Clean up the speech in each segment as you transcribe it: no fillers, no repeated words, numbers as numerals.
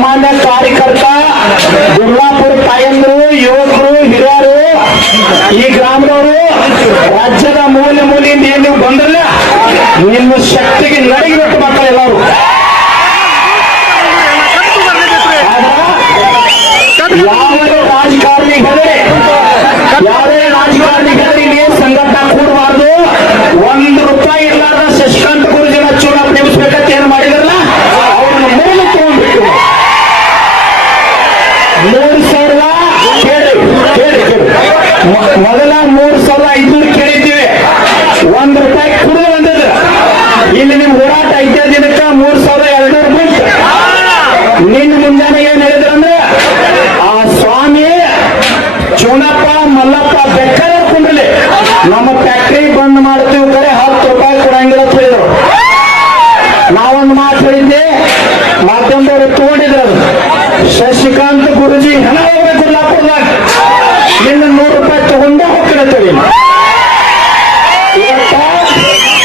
ಸಾಮಾನ್ಯ ಕಾರ್ಯಕರ್ತ, ಗುರ್ಲಾಪುರ ತಾಯಂದರು, ಯುವಕರು, ಹಿರಿಯರು, ಈ ಗ್ರಾಮದವರು, ರಾಜ್ಯದ ಮೂಲೆ ಮೂಲೆಯಿಂದ ಏನು ನೀವು ಬಂದ್ರಲ್ಲ, ನಿಮ್ಮ ಶಕ್ತಿಗೆ ನಡಗಿಬಿಟ್ಟು ಮಕ್ಕಳೆಲ್ಲರೂ ಯಾವುದೇ ರಾಜಕಾರಣಿಗಳೇ ಇಲ್ಲಿ ಸಂಘಟನೆ ಕೂಡಬಾರ್ದು. ₹1 ಇರ್ಲಾರ್ದ ಶಶಿಕಾಂತ್ ಗುರುಜಿನ ಚುನಾವಣೆ ನೆಮಿಸ್ಬೇಕಂತ ಏನ್ ಮಾಡಿದ್ರಲ್ಲ, ಅವ್ರನ್ನ ಮೂಲ ತಗೊಂಡ್ಬಿಟ್ಟು 3,000 ಮೊದಲ 3,500 ಕೇಳಿದ್ದೀವಿ. ₹1 ಕುಡಿದು ಬಂದಿದ್ರು. ಇಲ್ಲಿ ನಿಮ್ ಹೋರಾಟ 5 ದಿನಕ್ಕೆ 3,200 ಬಂತು. ನಿನ್ನ ಮುಂಜಾನೆ ಏನ್ ಹೇಳಿದ್ರಂದ್ರೆ, ಆ ಸ್ವಾಮಿ ಚುನಪ್ಪ ಮಲ್ಲಪ್ಪ ಬೇಕಾದ್ರೆ ಕುಂಡ್ರಲಿ, ನಮ್ಮ ಫ್ಯಾಕ್ಟ್ರಿ ಬಂದ್ ಮಾಡ್ತೀವಿ, ಕರೆ ₹10 ಕೊಡಂಗಿಲ್ಲ ಅಂತ ಹೇಳಿದ್ರು. ನಾವೊಂದು ಮಾತು ಹೇಳಿದ್ದೆ, ಮಾಧ್ಯಮದವರು ತಗೊಂಡಿದ್ರು. ಶಶಿಕಾಂತ್ ಗುರುಜಿ ಹಣ ಹೋಗ್ಬೇಕು ಲಾಪುರದಾಗ, ಇನ್ನು ₹100 ತಗೊಂಡೇ ಹೋಗ್ತಿರತ್ತೇಳಿ. ಇವತ್ತ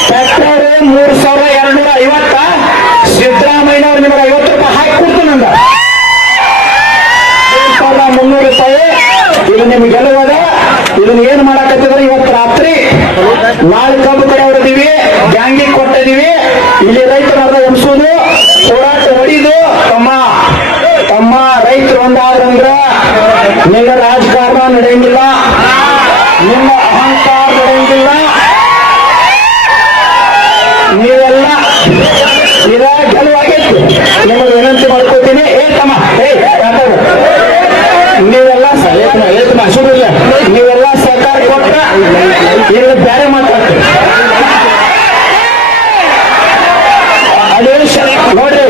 ಫ್ಯಾಕ್ಟರಿ 3,250, ಸಿದ್ದರಾಮಯ್ಯನವ್ರು ನಿಮಗೆ ₹50 ಹಾಕಿ ಕೊಡ್ತೀನಿ ಅಂದ. ₹3,300 ಇದು ನಿಮ್ಗೆ ಗೆಲುವದ. ಇದನ್ನ ಏನ್ ಮಾಡಕತ್ತಿದ್ರೆ, ಇವತ್ತು ರಾತ್ರಿ ನಾಳೆ ಕಬ್ಬು ಕಡೆ ಹೊಡೆದಿವಿ, ಗ್ಯಾಂಗಿಗೆ ಕೊಟ್ಟಿದೀವಿ. ಇಲ್ಲಿ ರೈತರನ್ನ ಎಬ್ಸೋದು, ಹೋರಾಟ ಹೊಡಿದು, ತಮ್ಮ ರೈತರು ಒಂದಾದ್ರಂದ್ರ ನಿನ್ನ ರಾಜಕಾರಣ ನಡೆಯಂಗಿಲ್ಲ, ನಿಮ್ಮ ಅಹಂಕಾರ ನಡೆಯಂಗಿಲ್ಲ. ನೀವೆಲ್ಲ ಇದ ಗೆಲುವಾಗೈತಿ. ನಿಮಗೆ ವಿನಂತಿ ಮಾಡ್ಕೋತೀನಿ, ನೀವೆಲ್ಲ ಅಶೋಕಿಲ್ಲ, ನೀವೆಲ್ಲ ಸಹಕಾರ ಕೊಟ್ಟ ಇಲ್ಲಿ ಬೇರೆ ಮಾತಾಡ್ತೀವಿ. ಅದೇ ನೋಡ್ರಿ,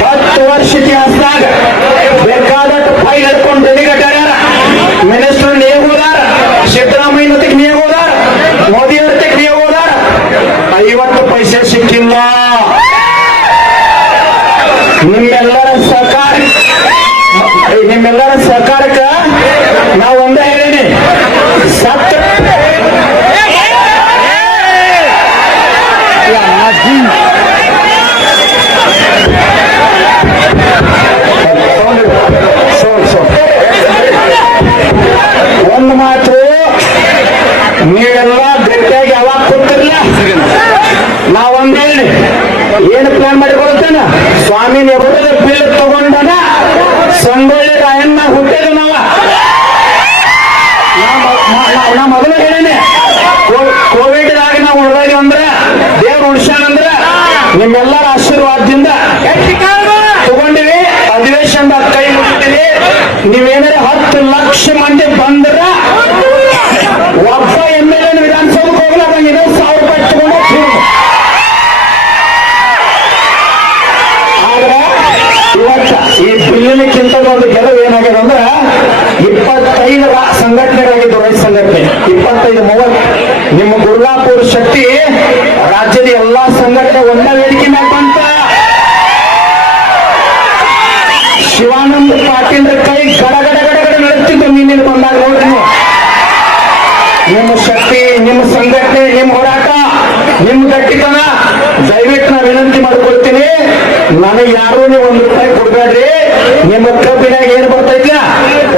10 ವರ್ಷ ಇತಿಹಾಸದಾಗ ಬೇಕಾದಷ್ಟು ಫೈಲ್ ಹಿಡ್ಕೊಂಡು ಡೆಲಿಗೇಟ್ ಆಗ್ಯಾರ. ಮಿನಿಸ್ಟರ್ ನೀವು ಹೋದಾರ, ಸಿದ್ದರಾಮಯ್ಯ ನೀವು ಹೋದಾರ, ಮೋದಿ ಅವ್ರ ನೀವು ಹೋದಾರ, 50 ಪೈಸೆ ಸಿಕ್ಕಿಲ್ಲ. ನಿಮ್ಮೆಲ್ಲರ ಸರ್ಕಾರಕ್ಕೆ ನಾವು ಒಂದೇ ಹೇಳೀನಿ, ಸತ್ತ ಒಂದು ಮಾತು, ನೀವೆಲ್ಲ ಗಟ್ಟಿಯಾಗಿ ಯಾವಾಗ ಕೊಡ್ತಿರ್ಲ, ನಾವೊಂದು ಹೇಳಿ ಏನು ಪ್ಲಾನ್ ಮಾಡಿಕೊಳ್ತೇನೆ. ಸ್ವಾಮಿ ಬರೋದ ಬಿಲ್ ತಗೊಂಡಾಗ ಸಂಗೊಳ್ಳಿ ರಾಯಣ್ಣ ಹುಟ್ಟಿದ ನಾ ಮೊದಲು ಹೇಳೀನಿ, ಕೋವಿಡ್ದಾಗ ನಾವು ಉಳಿದ ಅಂದ್ರೆ ದೇವ್ರು ಉಳಿಸ್ಯಾನಂದ್ರ ನಿಮ್ಮೆಲ್ಲರ ಆಶೀರ್ವಾದದಿಂದ ತಗೊಂಡಿವಿ. ಅಧಿವೇಶನದ ಕೈ ಮುಟ್ತೀವಿ. ನೀವೇನಾದ್ರೆ 10 ಲಕ್ಷ ಮಂದಿ ಬಂದ್ರ ಒಬ್ಬ MLA ವಿಧಾನಸಭೆಗೆ ಹೋಗಲ್ಲ, ₹1,000 ತಗೊಂಡು ಆದ್ರೆ ಇವತ್ತ ಈ ಬಿಲ್ಲಿನಕ್ಕಿಂತ ಒಂದು ಗೆಲುವು ಏನಾಗಿದೆ ಅಂದ್ರೆ 25 ಸಂಘಟನೆಗಳಾಗಿದ್ದು, ರೈತ ಸಂಘಟನೆ 25-30. ನಿಮ್ಮ ಗುರ್ಲಾಪುರ ಶಕ್ತಿ ರಾಜ್ಯದ ಎಲ್ಲಾ ಸಂಘಟನೆ ಒಂದೇ ವೇದಿಕೆ ಮೇಲೆ ಬಂತ. ಶಿವಾನಂದ ಪಾಟೀಲ್ ಕೈ ಗಡಗಡ ನಡೆಸ್ತಿದ್ದು ನೀನು ಬಂದಾಗ ನೋಡ್ರಿ. ನಿಮ್ಮ ಶಕ್ತಿ, ನಿಮ್ಮ ಸಂಘಟನೆ, ನಿಮ್ಮ ಹೋರಾಟ, ನಿಮ್ಮ ಗಟ್ಟಿತನ ದಯವಿಟ್ಟು ನಾ ವಿನಂತಿ ಮಾಡ್ಕೊಳ್ತೀನಿ, ನನಗೆ ಯಾರು ನೀವು ₹1 ಕೊಡ್ಬೇಡ್ರಿ. ನಿಮ್ಮ ಕಬ್ಬಿನಾಗ ಏನ್ ಬರ್ತೈತಿ,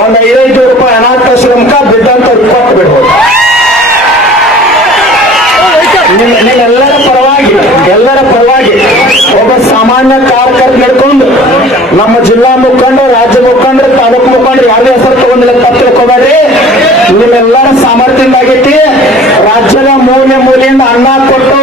ಒಂದು ₹5 ಅನಾಥಾಶ್ರಮಕ್ಕ ಬಿದ್ದಂತ ಕೊಟ್ಟು ಬಿಡ್ಬೋದು. ಎಲ್ಲರ ಪರವಾಗಿ ಒಬ್ಬ ಸಾಮಾನ್ಯ ಕಾರ್ಯಕರ್ತ ನಡ್ಕೊಂಡು ನಮ್ಮ ಜಿಲ್ಲಾ ಮುಖಂಡರು, ರಾಜ್ಯ ಮುಖಂಡರು, ತಾಲೂಕು ಮುಖಂಡರು ಯಾವುದೇ ಹೆಸರು ತಗೊಂಡಿಲ್ಲ, ತಪ್ಪು ತಿಳ್ಕೊಬೇಡ್ರಿ. ನಿಮ್ಮೆಲ್ಲರ ಸಾಮರ್ಥ್ಯದಾಗೈತಿ. ರಾಜ್ಯದ ಮೂಲೆಯಿಂದ ಅನ್ನ ಕೊಟ್ಟು